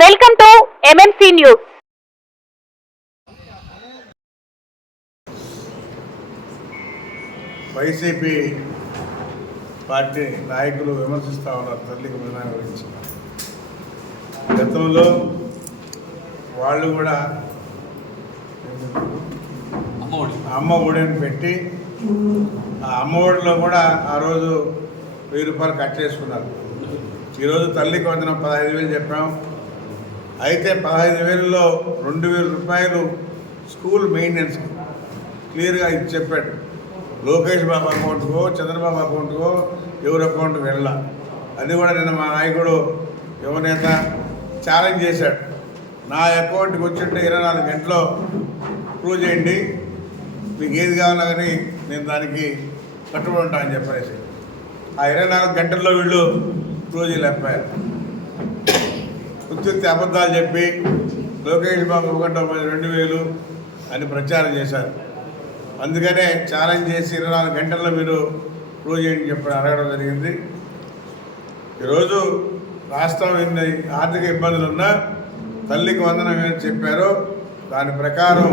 Welcome to MMC news. YCP party నాయకులు విమర్శిస్తూ ఉన్నారు తల్లికి వందనం గురించి. గతంలో వాళ్ళు కూడా అమ్మ ఒడిని పెట్టి ఆ అమ్మ ఒడిలో కూడా ఆ రోజు 1000 రూపాయలు కట్ చేసుకున్నారు. ఈరోజు తల్లికి వందనం 15,000 చెప్పాం. అయితే 15,000లో 2,000 రూపాయలు స్కూల్ మెయింటెనెన్స్ క్లియర్గా ఇది చెప్పాడు. లోకేష్ బాబు అకౌంట్కో చంద్రబాబు అకౌంట్కో ఎవరి అకౌంట్ వెళ్ళ. అది కూడా నిన్న మా నాయకుడు యువనేత ఛాలెంజ్ చేశాడు. నా అకౌంట్కి వచ్చింటే 24 గంటల్లో ప్రూవ్ చేయండి, మీకు ఏది కావాలో కానీ నేను దానికి కట్టుబడి ఉంటానని చెప్పేసి ఆ 24 గంటల్లో వీళ్ళు ప్రూవ్ చేయలేకపోయారు. ఉత్తి అబద్ధాలు చెప్పి లోకేష్ బాబు 2,000 అని ప్రచారం చేశారు. అందుకనే ఛాలెంజ్ చేసి 24 గంటల్లో మీరు ప్రూవ్ చేయండి చెప్పి అడగడం జరిగింది. ఈరోజు రాష్ట్రం ఎన్ని ఆర్థిక ఇబ్బందులు ఉన్నా తల్లికి వందనం ఏమని చెప్పారో దాని ప్రకారం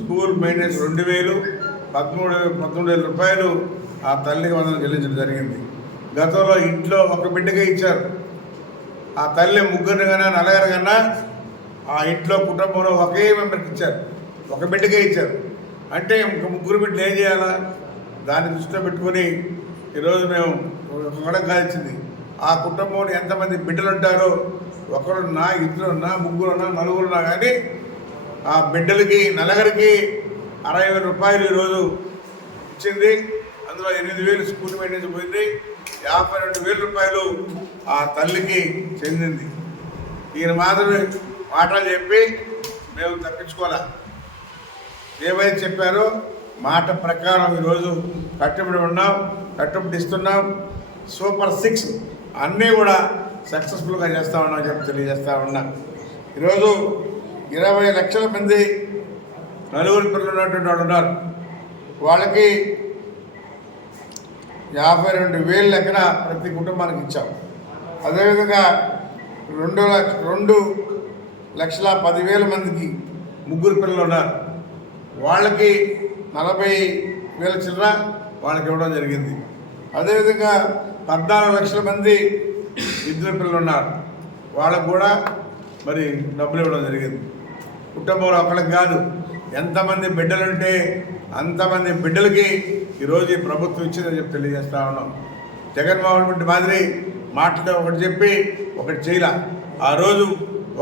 స్కూల్ మెయింటెనెన్స్ 2,000, 13,000 రూపాయలు ఆ తల్లికి వందనం చెల్లించడం జరిగింది. గతంలో ఇంట్లో ఒక బిడ్డకే ఇచ్చారు. ఆ తల్లి ముగ్గురిని కన్నా నలుగురు కన్నా ఆ ఇంట్లో కుటుంబంలో ఒకే మెంబర్కి ఇచ్చారు, ఒక బిడ్డకే ఇచ్చారు. అంటే ఇంక ముగ్గురు బిడ్డలు ఏం చేయాలా? దాన్ని దృష్టిలో పెట్టుకొని ఈరోజు మేము ఒక కాల్చింది. ఆ కుటుంబంలో ఎంతమంది బిడ్డలు ఉంటారో, ఒకరున్నా, ఇద్దరున్నా, ముగ్గురున్నా, నలుగురున్నా కానీ ఆ బిడ్డలకి నలుగురికి 60,000 రూపాయలు ఈరోజు ఇచ్చింది. అందులో 8,000 స్కూల్ మెయింటెనెన్స్ పోయింది, 52,000 రూపాయలు ఆ తల్లికి చెందింది. ఈయన మాత్రమే మాటలు చెప్పి మేము తప్పించుకోలే. ఏవైతే చెప్పారో మాట ప్రకారం ఈరోజు కట్టుబడి ఉన్నాం, కట్టుబడి ఇస్తున్నాం. సూపర్ 6 అన్నీ కూడా సక్సెస్ఫుల్గా చేస్తూ ఉన్నాం చెప్పి తెలియజేస్తూ ఉన్నా. ఈరోజు 20 లక్షల మంది నలుగురు పిల్లలు ఉన్నటువంటి వాళ్ళు ఉన్నారు. వాళ్ళకి 52,000 లెక్కన ప్రతి కుటుంబానికి ఇచ్చాం. అదేవిధంగా 2,10,000 మందికి ముగ్గురు పిల్లలు ఉన్నారు. వాళ్ళకి 40,000 చిల్లర వాళ్ళకి ఇవ్వడం జరిగింది. అదేవిధంగా 14 లక్షల మంది ఇద్దరు పిల్లలు ఉన్నారు. వాళ్ళకు కూడా మరి డబ్బులు ఇవ్వడం జరిగింది. కుటుంబంలో ఒకళ్ళకి కాదు, ఎంతమంది బిడ్డలుంటే అంతమంది బిడ్డలకి ఈరోజు ఈ ప్రభుత్వం ఇచ్చిందని చెప్పి తెలియజేస్తూ ఉన్నాం. జగన్మోహన్ రెడ్డి మాదిరి మాటలతో ఒకటి చెప్పి ఒకటి చేయలే. ఆ రోజు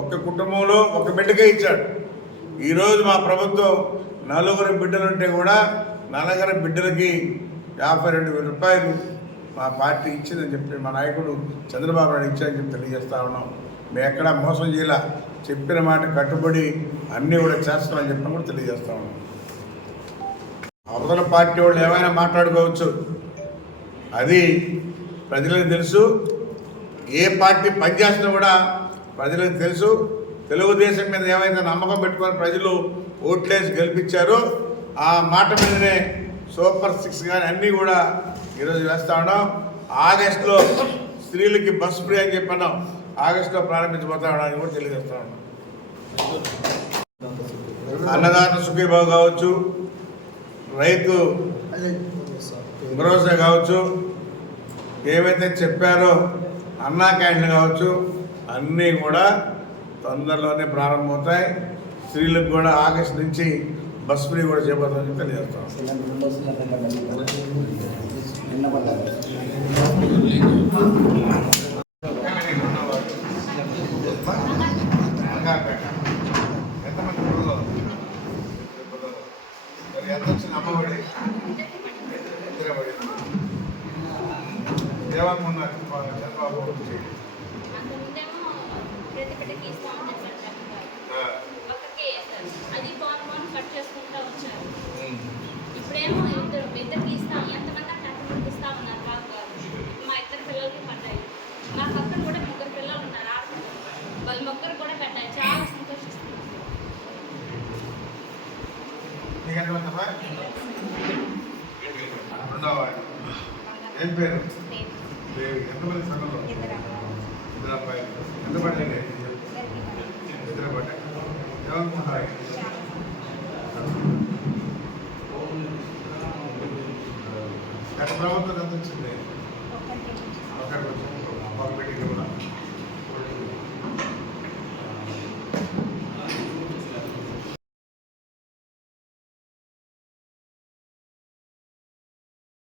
ఒక్క కుటుంబంలో ఒక బిడ్డకే ఇచ్చాడు. ఈరోజు మా ప్రభుత్వం 4 బిడ్డలుంటే కూడా 4 బిడ్డలకి 52,000 రూపాయలు మా పార్టీ ఇచ్చిందని చెప్పి మా నాయకుడు చంద్రబాబు నాయుడు ఇచ్చారని చెప్పి తెలియజేస్తూ ఉన్నాం. మేము ఎక్కడా మోసం చేయలే, చెప్పిన మాట కట్టుబడి అన్నీ కూడా చేస్తామని చెప్పి కూడా తెలియజేస్తూ ఉన్నాం. అవతల పార్టీ వాళ్ళు ఏమైనా మాట్లాడుకోవచ్చు, అది ప్రజలకు తెలుసు. ఏ పార్టీ పనిచేసినా కూడా ప్రజలకు తెలుసు. తెలుగుదేశం మీద ఏమైనా నమ్మకం పెట్టుకొని ప్రజలు ఓట్లేసి గెలిపించారో ఆ మాట మీదనే సూపర్ 6 కానీ అన్నీ కూడా ఈరోజు వేస్తూ ఉన్నాం. ఆగస్టులో స్త్రీలకి బస్ ఫ్రీ అని చెప్పన్నాం, ఆగస్టులో ప్రారంభించబోతా ఉన్నామని కూడా తెలియజేస్తూ ఉన్నాం. అన్నదాత సుఖీభావ కావచ్చు, రైతు భరోసా కావచ్చు, ఏవైతే చెప్పారో అన్నా క్యాంటీన్ కావచ్చు, అన్నీ కూడా తొందరలోనే ప్రారంభమవుతాయి. స్త్రీలకు కూడా ఆగస్టు నుంచి బస్ ఫ్రీ కూడా చేయబోతుందని తెలియజేస్తాం. ఎంత వచ్చింది అమ్మఒడి? ఏమనుకున్నారు చంద్రబాబు గురించి? ఇప్పుడేమో ఇద్దరికి ఇస్తాం, ఎంతమంది అంటే ఇస్తా ఉన్నారు. మా 2 పిల్లలకి పడ్డాయి. మా పక్కన కూడా 3 పిల్లలు ఉన్నారు. వాళ్ళ ముగ్గురు కూడా కట్టాయి. చాలా సంతోషిస్తున్నాం. ఏం పేరు? ఎంతమంది సంఘంలో? 2 అబ్బాయిలు. ఎంత పడ్డాయి? ఇద్దరు పడ్డాయి. ఏమనుకుంటారు? గత ప్రభుత్వం ఎంత వచ్చింది?